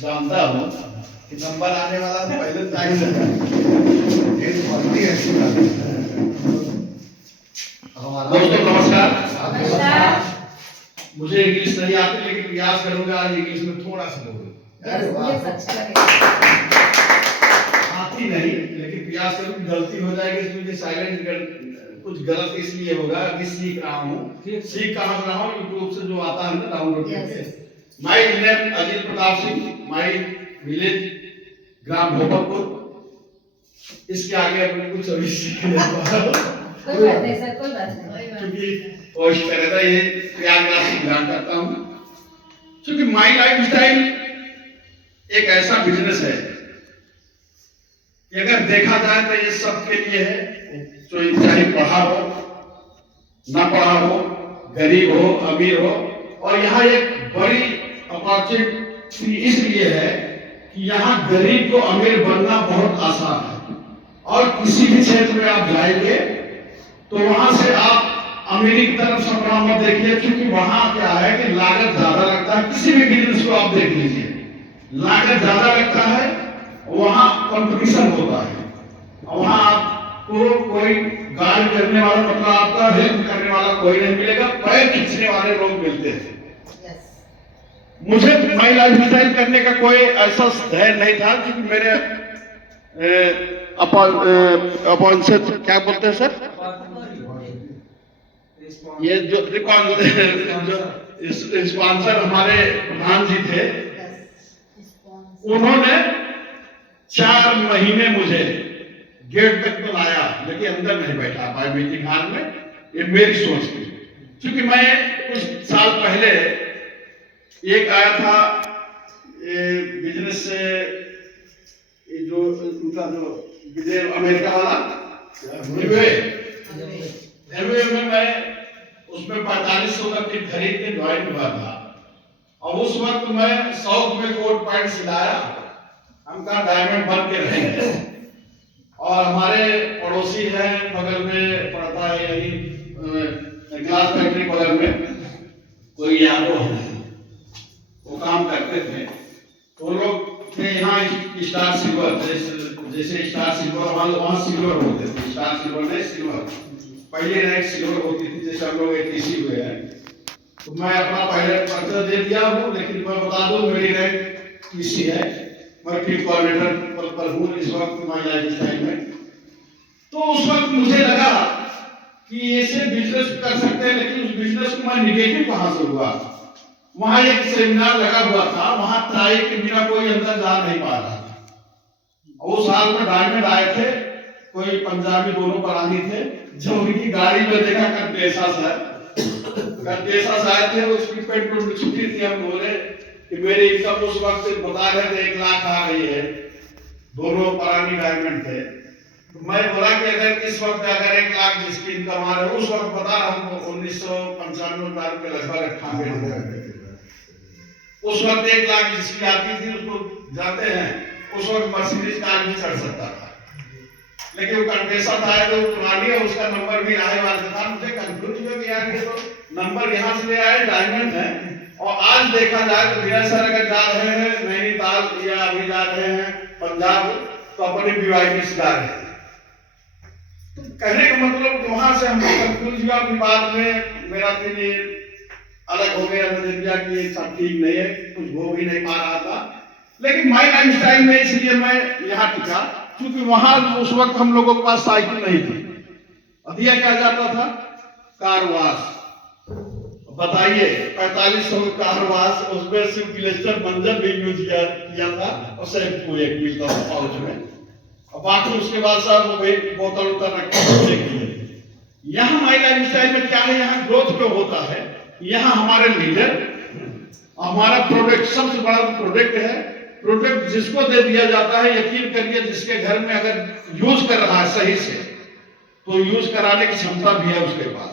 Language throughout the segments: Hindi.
जानता हूँ कि नंबर आने वाला तो पहले टाइम से ये तो बहुत ही अच्छी बात है। दोस्तों नमस्कार। नमस्कार। मुझे इंग्लिश नहीं आती लेकिन प्रयास करूंगा आज इंग्लिश में थोड़ा सा बोलूं। ये अच्छा लगेगा। आती नहीं लेकिन प्रयास करूँ, गलती हो जाएगी इसमें मुझे साइलेंट कुछ गलत इसलिए होगा कि सीख रहा हूँ। सीख कहाँ से रहा हूँ? यूट्यूब से जो आता है ना डाउनलोड करके। My name Ajit Pratap Singh, my village ग्राम भोपालपुर। इसके आगे अपने कुछ अभी सीख नहीं पा कोई बात नहीं सर, कोई बात नहीं। क्योंकि कोशिश कर रहा था ये प्रयागराज से बिलोंग करता हूँ। क्योंकि माई लाइफ स्टाइल एक ऐसा बिजनेस है कि अगर देखा जाए तो ये सबके लिए है, तो चाहे पढ़ा हो ना पढ़ा हो, गरीब हो अमीर हो। और यहाँ एक बड़ी अपॉर्चुनिटी इसलिए है कि यहाँ गरीब को अमीर बनना बहुत आसान है। और किसी भी क्षेत्र में आप जाएंगे तो वहां से आप अमीरी की तरफ सपना मत देखिए, क्योंकि वहां क्या है कि लागत ज्यादा लगता है। किसी भी बिजनेस को आप देख लीजिए, लागत ज्यादा लगता है, वहां कंपटीशन होता है। वहां आपको कोई गाइड करने वाला, मतलब आपका हेल्प करने वाला कोई नहीं मिलेगा, पैर खींचने वाले लोग मिलते हैं। मुझे माई लाइफ स्टाइल करने का कोई ऐसा धैर्य नहीं था, क्योंकि मेरे अपॉन से क्या बोलते हैं सर, ये जो स्पॉन्सर हमारे प्रधान जी थे, उन्होंने 4 महीने मुझे गेट तक तो लाया लेकिन अंदर नहीं बैठा पाया मीटिंग हॉल में। ये मेरी सोच थी, क्योंकि मैं कुछ साल पहले एक आया था बिजनेस से, जो उनका जो विजय अमेरिका वाला एमवे में मैं उसमें 4500 तक की खरीद के ज्वाइन हुआ था। और उस वक्त मैं साउथ में कोट पैंट सिलाया, हम कहा डायमंड बन के रहेंगे। और हमारे पड़ोसी हैं, बगल में पड़ता है यही ग्लास फैक्ट्री बगल में, कोई यादव है, वो काम करते थे। तो लोग थे यहाँ स्टार सिल्वर, जैसे स्टार सिल्वर वहाँ सिल्वर होते थे, स्टार सिल्वर नहीं सिल्वर, पहले रैंक सिल्वर होती थी, जैसे हम लोग एटीसी हुए हैं। तो मैं अपना पहले परिचय दे दिया हूँ, लेकिन मैं बता दूं मेरी रैंक टीसी है, मैं फील्ड कोऑर्डिनेटर पर हूँ इस वक्त माई लाइफ स्टाइल में। तो उस वक्त मुझे लगा कि ऐसे बिजनेस कर सकते हैं, लेकिन उस बिजनेस को मैं निगेटिव कहाँ से हुआ। वहां एक सेमिनार लगा हुआ था, वहां ट्राई के बिना कोई अंदर जा नहीं पा रहा था। उस साल में डायमंड आए थे, कोई पंजाबी दोनों परानी थे, जो उनकी गाड़ी में देखा कंटेसा आए थे, उसकी पेट्रोल में छुट्टी थी। हम बोले कि मेरी इनकम उस वक्त बता रहे थे 1 लाख आ रही है, दोनों परानी डायमंड थे। तो मैं बोला कि अगर इस वक्त अगर 1 लाख जिसकी इनकम आ रही है, उस वक्त बता रहा हूँ 1995 के लगभग 98 उस वक्त 1 लाख जिसकी आती थी, उसको जाते हैं उस वक्त मर्सिडीज कार भी चढ़ सकता था, लेकिन वो कंटेसा था जो पुरानी है, उसका नंबर भी आए वाला था। मुझे कंफ्यूज हुआ कि यार ये तो नंबर यहाँ से ले आए, डायमंड है। और आज देखा जाए तो विनय सर अगर जा रहे हैं नैनीताल या अभी जा रहे हैं पंजाब, तो अपनी वीआईपी से जा रहे हैं। तो कहने का मतलब वहां से हम कंफ्यूज हुआ, अपनी बात में मेरा फिर अलग हो गया, नजरिया कि सब ठीक नहीं है, कुछ हो भी नहीं पा रहा था। लेकिन माई लाइफ स्टाइल में इसलिए मैं यहाँ टिका, क्योंकि वहां उस वक्त हम लोगों के पास साइकिल नहीं थी, दिया क्या जाता था कार वाश। बताइए 4500 कार वाश, उसमें सिर्फ ग्लेस्टर मंजन भी यूज किया था और शैम्पू एक मिलता था पाउच में, और बाकी उसके बाद सब वो भी बोतल उतर रखी। यहाँ माई लाइफ स्टाइल में क्या है, यहाँ ग्रोथ क्यों होता है, यहाँ हमारे लीडर, हमारा प्रोडक्ट सबसे बड़ा प्रोडक्ट है। प्रोडक्ट जिसको दे दिया जाता है, यकीन करिए जिसके घर में अगर यूज कर रहा है सही से, तो यूज कराने की क्षमता भी है उसके पास।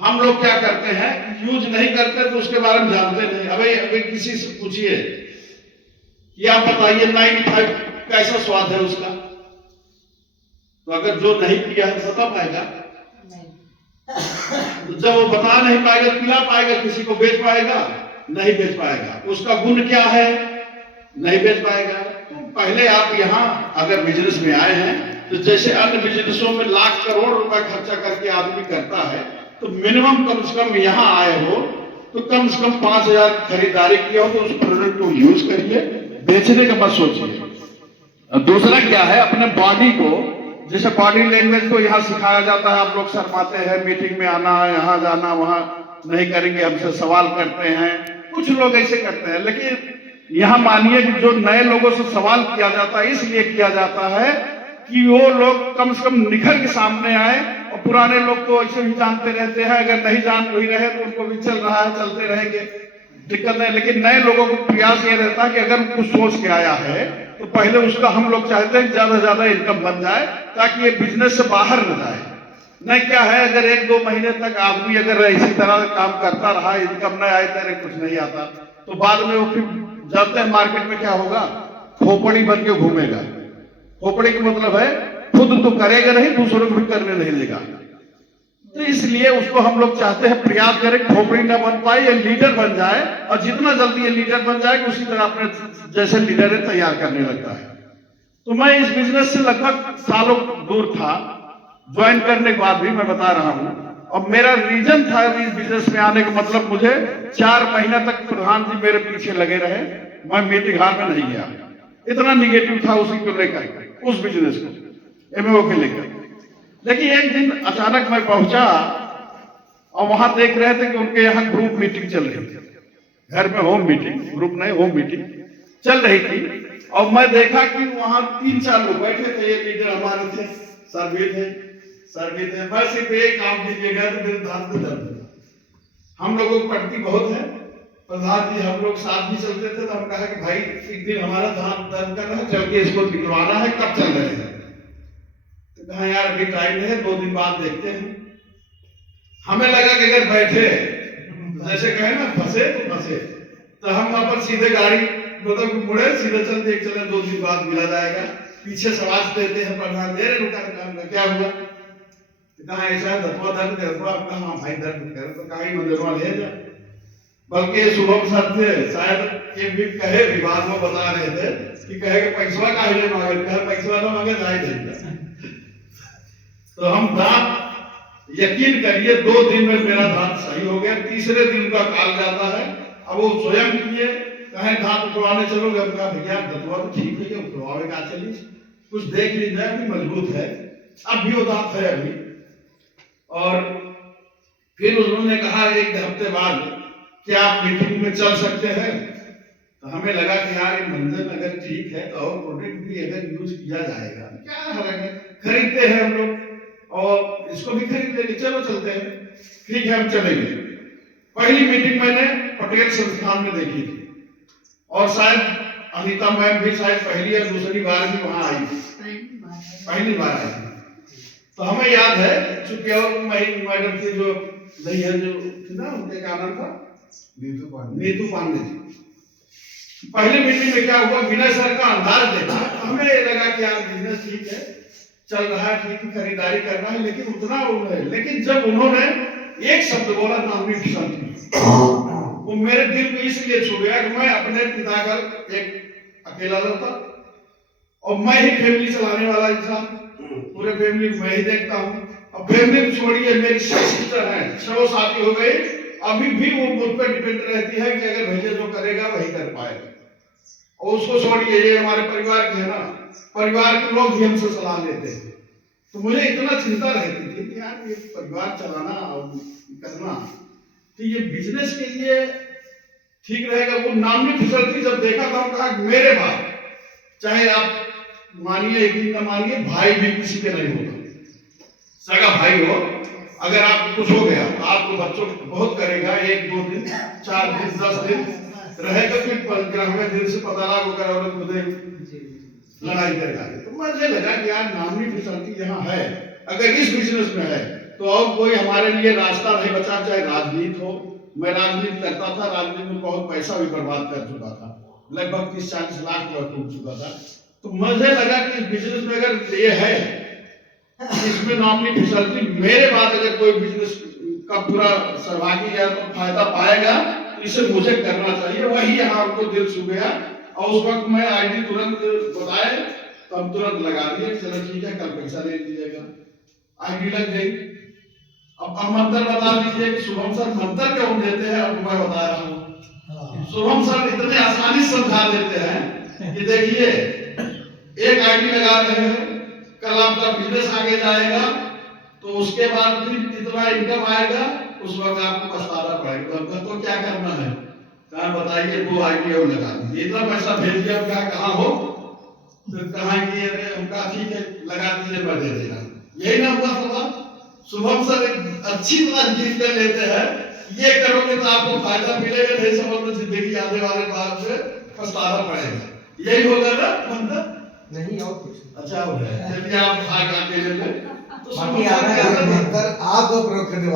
हम लोग क्या करते हैं, यूज नहीं करते तो उसके बारे में जानते नहीं। अभी किसी से पूछिए कि आप बताइए 95 कैसा स्वाद है उसका, तो अगर जो नहीं पिया है बता पाएगा? जब वो बता नहीं पाएगा, पिला पाएगा, किसी को बेच पाएगा? नहीं बेच पाएगा। उसका गुण क्या है, नहीं बेच पाएगा। तो पहले आप यहाँ अगर बिजनेस में आए हैं तो जैसे अन्य बिजनेसों में लाख करोड़ रुपए खर्चा करके आदमी करता है, तो मिनिमम कम से कम यहाँ आए हो तो कम से कम 5,000 खरीदारी किया हो तो उस प्रोडक्ट को यूज करिए, बेचने का मत सोचिए। दूसरा क्या है, अपने बॉडी को, जैसे बॉडी लैंग्वेज को यहाँ सिखाया जाता है, आप लोग शर्माते हैं मीटिंग में आना, यहाँ जाना, वहां नहीं करेंगे, हमसे सवाल करते हैं, कुछ लोग ऐसे करते हैं। लेकिन यहाँ मानिए कि जो नए लोगों से सवाल किया जाता है इसलिए किया जाता है कि वो लोग कम से कम निखर के सामने आए, और पुराने लोग को ऐसे भी जानते रहते हैं, अगर नहीं जान भी रहे तो उनको भी चल रहा है, चलते रहेंगे, दिक्कत नहीं। लेकिन नए लोगों को प्रयास ये रहता है कि अगर कुछ सोच के आया है तो पहले उसका हम लोग चाहते हैं ज्यादा से ज्यादा इनकम बन जाए ताकि ये बिजनेस से बाहर न जाए। नहीं क्या है, अगर 1-2 महीने तक आदमी अगर इसी तरह काम करता रहा, इनकम न आए, तेरे कुछ नहीं आता, तो बाद में वो फिर जाते हैं मार्केट में, क्या होगा, खोपड़ी बन के घूमेगा। खोपड़ी का मतलब है खुद तो करेगा नहीं, दूसरों को भी करने नहीं देगा। तो इसलिए उसको हम लोग चाहते हैं प्रयास करें, खोपड़ी न बन पाए, ये लीडर बन जाए, और जितना जल्दी ये लीडर बन जाए उसी तरह अपने जैसे लीडर है तैयार करने लगता है। तो मैं इस बिजनेस से लगभग सालों दूर था, ज्वाइन करने के बाद भी मैं बता रहा हूं, और मेरा रीजन था इस बिजनेस में आने का, मतलब मुझे 4 महीना तक प्रधान जी मेरे पीछे लगे रहे, मैं मीटिंग हाल में नहीं गया, इतना निगेटिव था उसी को लेकर, उस बिजनेस को, एमओ के लेकर। लेकिन एक दिन अचानक मैं पहुंचा और वहां देख रहे थे कि उनके यहाँ ग्रुप मीटिंग चल रही थी, घर में होम मीटिंग, ग्रुप नहीं होम मीटिंग चल रही थी, और मैं देखा कि वहां 3-4 लोग बैठे थे, ये लीडर हमारे थे, सर भी थे। मैं सिर्फ एक काम के लिए गया तो मेरे दांत में दर्द था। हम लोगों को पड़ती बहुत है, प्रधान जी हम लोग साथ भी चलते थे, तो हम कहा कि भाई एक दिन हमारा दांत दर्द कर रहा है, चल के इसको दिखवाना है, कब चल रहे हैं? तो कहा यार अभी टाइम है, 2 दिन बाद देखते हैं। हमें लगा कि अगर बैठे जैसे कहे ना फंसे तो फंसे, तो हम वहां पर सीधे गाड़ी मतलब मुड़े, सीधे चलते चले, 2 दिन बाद मिला जाएगा। पीछे सवाल देते हैं प्रधान, दे रहे रुका, क्या हुआ? कहा ऐसा दतवा दर्द करता, आपका हाँ भाई दर्द कर, तो कहा मंदिरवा ले जा। बल्कि शुभम सर थे, शायद ये भी कहे विवाद में बता रहे थे कि कहे कि पैसा काहे नहीं मांगे, कहे पैसा ना मांगे जाए देंगे। तो हम दांत, यकीन करिए 2 दिन में मेरा दांत सही हो गया। तीसरे दिन का काल जाता है, अब वो स्वयं किए, कहे दांत उखड़वाने चलोगे, हम कहा भैया दतवा तो ठीक है, उखड़वावे का चलिए, कुछ देख लीजिए अभी मजबूत है, अब भी वो दांत है अभी। और फिर उन्होंने कहा 1 हफ्ते बाद क्या आप मीटिंग में चल सकते हैं? तो हमें लगा कि यार ये मंजर अगर ठीक है तो और प्रोडक्ट भी अगर यूज किया जाएगा, क्या हर्ज है, खरीदते हैं हम लोग और इसको भी खरीद लेंगे, चलो चलते हैं। ठीक है हम चलेंगे। पहली मीटिंग मैंने पटेल संस्थान में देखी थी, और शायद अनीता मैम भी शायद पहली या दूसरी बार भी वहां आई थी, पहली बार आई थी। तो हमें याद है, चूंकि और मैडम थी जो नहीं है, जो थी ना, उनके क्या नाम था, नीतू पांडे जी। पहले मीटिंग में क्या हुआ, विनय सर का अंदाज देखा, हमें लगा कि यार बिजनेस ठीक है, चल रहा है, ठीक है, खरीदारी करना है, लेकिन उतना वो नहीं। लेकिन जब उन्होंने एक शब्द बोला, नामी फिसलती, वो मेरे दिल को इसलिए छू गया कि मैं अपने पिता का एक अकेला लड़का, और मैं ही फैमिली चलाने वाला इंसान, पूरे फैमिली को मैं ही देखता हूँ। अब फैमिली छोड़िए, मेरी 6 सिस्टर है, 6 शादी हो गई, अभी भी वो मुझ पर डिपेंड रहती है कि अगर भैया जो करेगा वही कर पाएगा। और उसको छोड़िए, ये हमारे परिवार के है ना, परिवार के लोग भी हमसे सलाह लेते हैं। तो मुझे इतना चिंता रहती थी कि यार ये परिवार चलाना और करना, तो ये बिजनेस के लिए ठीक रहेगा। वो नामी फिसलती जब देखा था, कहा मेरे बाप, चाहे आप मानिए कि न मानिए, भाई भी किसी के नहीं होगा, सगा भाई हो, अगर आप कुछ हो गया तो आपको बच्चों को बहुत करेगा, 1-2 दिन 4 दिन 10 दिन रहेगा, फिर 15वें दिन से पता लगा होकर और खुदे लड़ाई करेगा। तो मुझे लगा कि यार नामी फिसलती यहाँ है, अगर इस बिजनेस में है तो और कोई हमारे लिए रास्ता नहीं बचा, चाहे राजनीति हो। मैं राजनीति करता था, राजनीति में बहुत पैसा भी बर्बाद कर चुका था, लगभग 30-40 लाख रुपया टूट चुका था। तो मुझे लगा कि इस बिजनेस में अगर ये है, इसमें नामी फिसलती, मेरे बाद अगर कोई बिजनेस का पूरा सहभागी या तो फायदा पाएगा, तो इसे मुझे करना चाहिए। वही यहाँ हमको दिल छू गया, और उस वक्त मैं आईडी तुरंत बताए तो हम तुरंत लगा दिए, चलो ठीक है कल पैसा ले लीजिएगा। आईडी लग गई। अब मंत्र बता दीजिए कि शुभम सर मंत्र क्यों देते हैं, अब मैं बता रहा हूँ। शुभम सर इतने आसानी से समझा देते हैं कि देखिए एक आईडी लगा रहे हैं, कल आपका बिजनेस आगे जाएगा तो उसके बाद फिर इतना इनकम आएगा, उस वक्त आपको पछताना पड़ेगा। तो क्या करना है, कहा बताइए वो आईडी और लगा दीजिए, इतना पैसा भेज दिया, कहाँ हो, फिर कहा कि अरे उनका ठीक है लगा दीजिए मैं दे देगा। यही ना हुआ सवाल। शुभम सर अच्छी तरह डील कर लेते हैं, ये करोगे तो आपको फायदा मिलेगा, नहीं समझ में जिंदगी आने वाले बाद में पछताना पड़ेगा। यही होगा ना मंत्र? नहीं और कुछ अच्छा हो गया, यदि आप भाग आके ले लें तो बाकी आप प्रयोग करने वाले